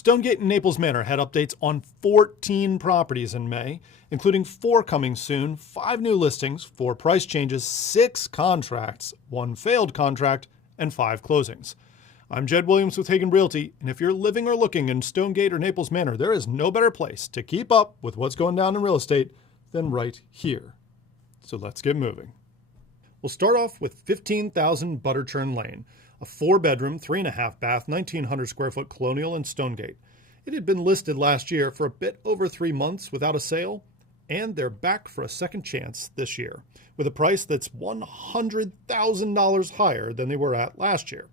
Stonegate Naples Manor had updates on 14 properties in May, including 4 coming soon, 5 new listings, 4 price changes, 6 contracts, 1 failed contract, and 5 closings. I'm Jed Williams with Hagan Realty, and if you're living or looking in Stonegate or Naples Manor, there is no better place to keep up with what's going down in real estate than right here. So let's get moving. We'll start off with 15,000 Butterchurn Lane, a 4-bedroom, 3.5-bath, 1,900 square foot colonial in Stonegate. It had been listed last year for a bit over 3 months without a sale, and they're back for a second chance this year, with a price that's $100,000 higher than they were at last year.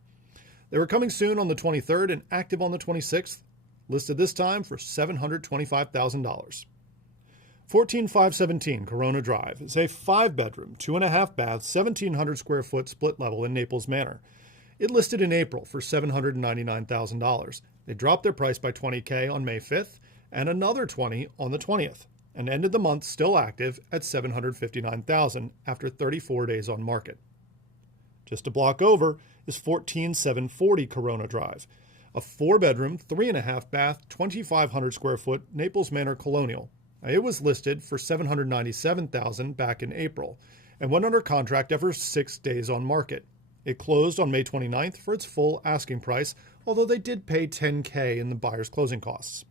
They were coming soon on the 23rd and active on the 26th, listed this time for $725,000. 14517 Corona Drive is a 5-bedroom, 2.5-bath, 1,700 square foot split level in Naples Manor. It listed in April for $799,000. They dropped their price by $20,000 on May 5th and another $20,000 on the 20th, and ended the month still active at $759,000 after 34 days on market. Just a block over is 14740 Corona Drive, a 4-bedroom, 3.5-bath, 2,500 square foot Naples Manor colonial. It was listed for $797,000 back in April and went under contract after 6 days on market. It closed on May 29th for its full asking price, although they did pay $10,000 in the buyer's closing costs.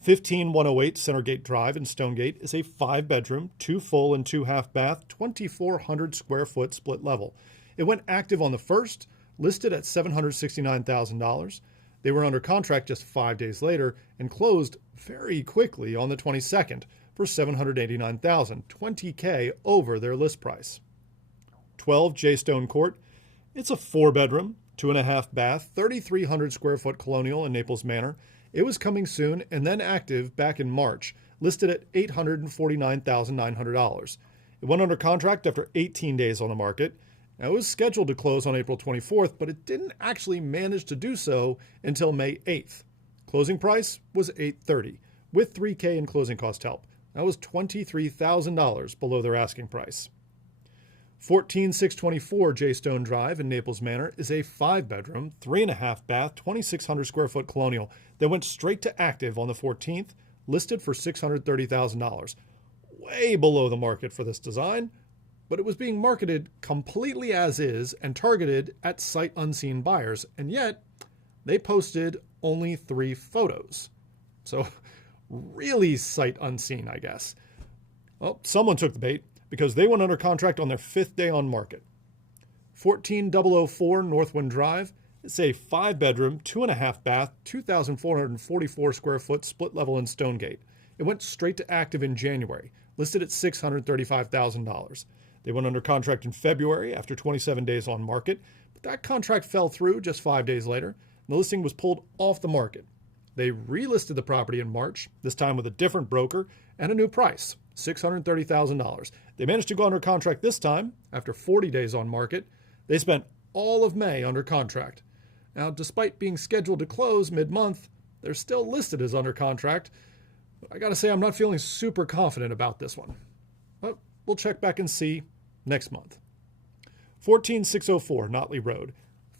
15108 Centergate Drive in Stonegate is a 5-bedroom, 2 full and 2 half-bath, 2,400 square foot split level. It went active on the 1st, listed at $769,000. They were under contract just 5 days later and closed very quickly on the 22nd for $789,000, $20,000 over their list price. 12 J Stone Court. It's a 4-bedroom, 2.5-bath, 3,300 square foot colonial in Naples Manor. It was coming soon and then active back in March, listed at $849,900. It went under contract after 18 days on the market. Now, it was scheduled to close on April 24th, but it didn't actually manage to do so until May 8th. Closing price was $830,000, with $3,000 in closing cost help. That was $23,000 below their asking price. 14624 J Stone Drive in Naples Manor is a 5-bedroom, 3.5-bath, 2,600 square foot colonial that went straight to active on the 14th, listed for $630,000. Way below the market for this design, but it was being marketed completely as is and targeted at sight unseen buyers, and yet they posted only 3 photos. So really sight unseen, I guess. Well, someone took the bait, because they went under contract on their 5th day on market. 14004 Northwind Drive is a 5-bedroom, 2.5-bath, 2,444 square foot split level in Stonegate. It went straight to active in January, listed at $635,000. They went under contract in February after 27 days on market, but that contract fell through just 5 days later, and the listing was pulled off the market. They relisted the property in March, this time with a different broker and a new price, $630,000. They managed to go under contract this time after 40 days on market. They spent all of May under contract. Now, despite being scheduled to close mid-month, they're still listed as under contract. But I gotta say, I'm not feeling super confident about this one. But we'll check back and see next month. 14604 Notley Road,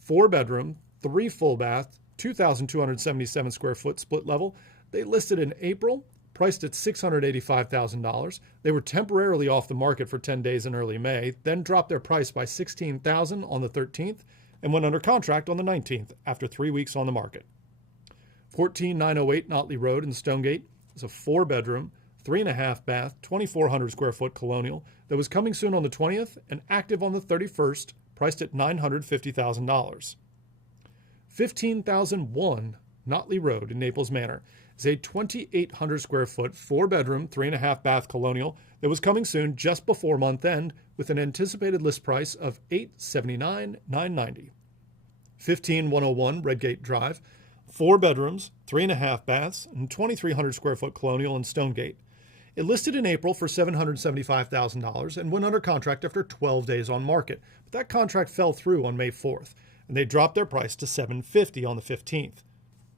4-bedroom, 3 full bath, 2,277 square foot split level. They listed in April, priced at $685,000. They were temporarily off the market for 10 days in early May, then dropped their price by $16,000 on the 13th and went under contract on the 19th after 3 weeks on the market. 14908 Notley Road in Stonegate is a 4-bedroom, 3.5-bath, 2,400 square foot colonial that was coming soon on the 20th and active on the 31st, priced at $950,000. 15001 Notley Road in Naples Manor is a 2,800 square foot, 4-bedroom, 3.5-bath colonial that was coming soon just before month end with an anticipated list price of $879,990. 15101 Redgate Drive, 4 bedrooms, 3.5 baths, and 2,300 square foot colonial in Stonegate. It listed in April for $775,000 and went under contract after 12 days on market, but that contract fell through on May 4th, and they dropped their price to $750,000 on the 15th.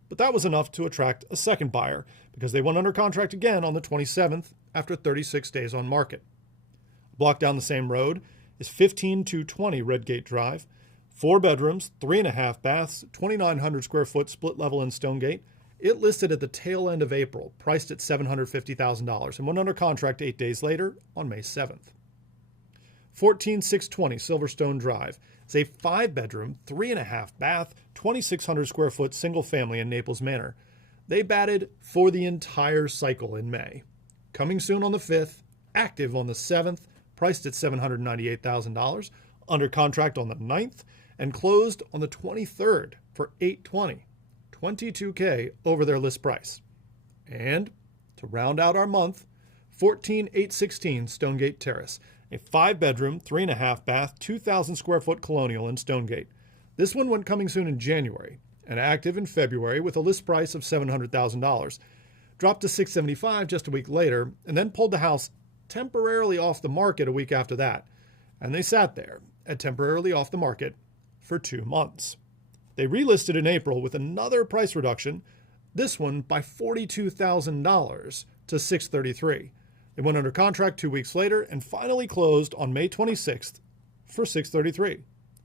But that was enough to attract a second buyer because they went under contract again on the 27th after 36 days on market. A block down the same road is 15220 Redgate Drive, 4 bedrooms, 3.5 baths, 2,900 square foot split level in Stonegate. It listed at the tail end of April, priced at $750,000, and went under contract 8 days later on May 7th. 14620 Silverstone Drive is a 5-bedroom, 3.5 bath, 2,600 square foot single family in Naples Manor. They batted for the entire cycle in May. Coming soon on the 5th, active on the 7th, priced at $798,000, under contract on the 9th, and closed on the 23rd for $820,000, $22,000 over their list price. And to round out our month, 14816 Stonegate Terrace, a 5-bedroom, 3.5 bath, 2,000 square foot colonial in Stonegate. This one went coming soon in January and active in February with a list price of $700,000. Dropped to $675,000 just a week later, and then pulled the house temporarily off the market a week after that. And they sat there at temporarily off the market for 2 months. They relisted in April with another price reduction, this one by $42,000 to $633,000. It went under contract 2 weeks later and finally closed on May 26th for $633,000,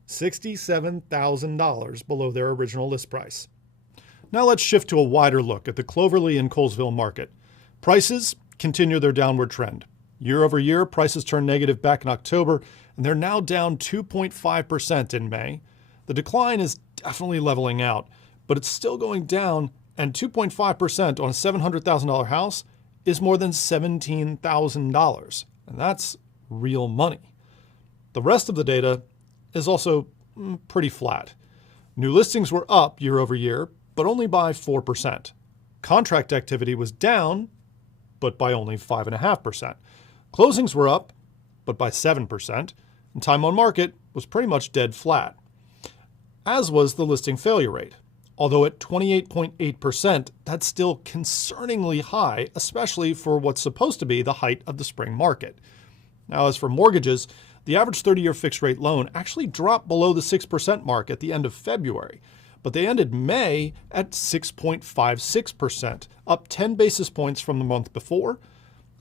$67,000 below their original list price. Now let's shift to a wider look at the Cloverleigh and Colesville market. Prices continue their downward trend. Year over year, prices turned negative back in October, and they're now down 2.5% in May. The decline is definitely leveling out, but it's still going down, and 2.5% on a $700,000 house is more than $17,000, and that's real money. The rest of the data is also pretty flat. New listings were up year over year, but only by 4%. Contract activity was down, but by only 5.5%. Closings were up, but by 7%, and time on market was pretty much dead flat, as was the listing failure rate. Although at 28.8%, that's still concerningly high, especially for what's supposed to be the height of the spring market. Now, as for mortgages, the average 30-year fixed-rate loan actually dropped below the 6% mark at the end of February, but they ended May at 6.56%, up 10 basis points from the month before.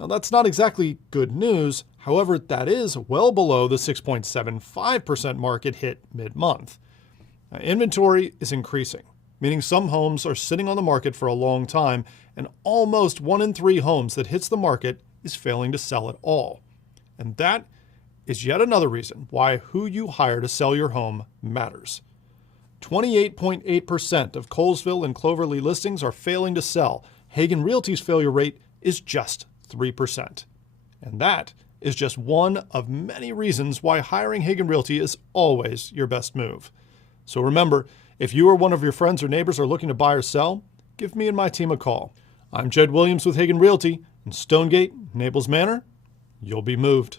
Now, that's not exactly good news. However, that is well below the 6.75% mark it hit mid-month. Now, inventory is increasing, meaning some homes are sitting on the market for a long time, and almost 1 in 3 homes that hits the market is failing to sell at all. And that is yet another reason why who you hire to sell your home matters. 28.8% of Colesville and Cloverleigh listings are failing to sell. Hagan Realty's failure rate is just 3%. And that is just one of many reasons why hiring Hagan Realty is always your best move. So remember, if you or one of your friends or neighbors are looking to buy or sell, give me and my team a call. I'm Jed Williams with Hagan Realty in Stonegate, Naples Manor. You'll be moved.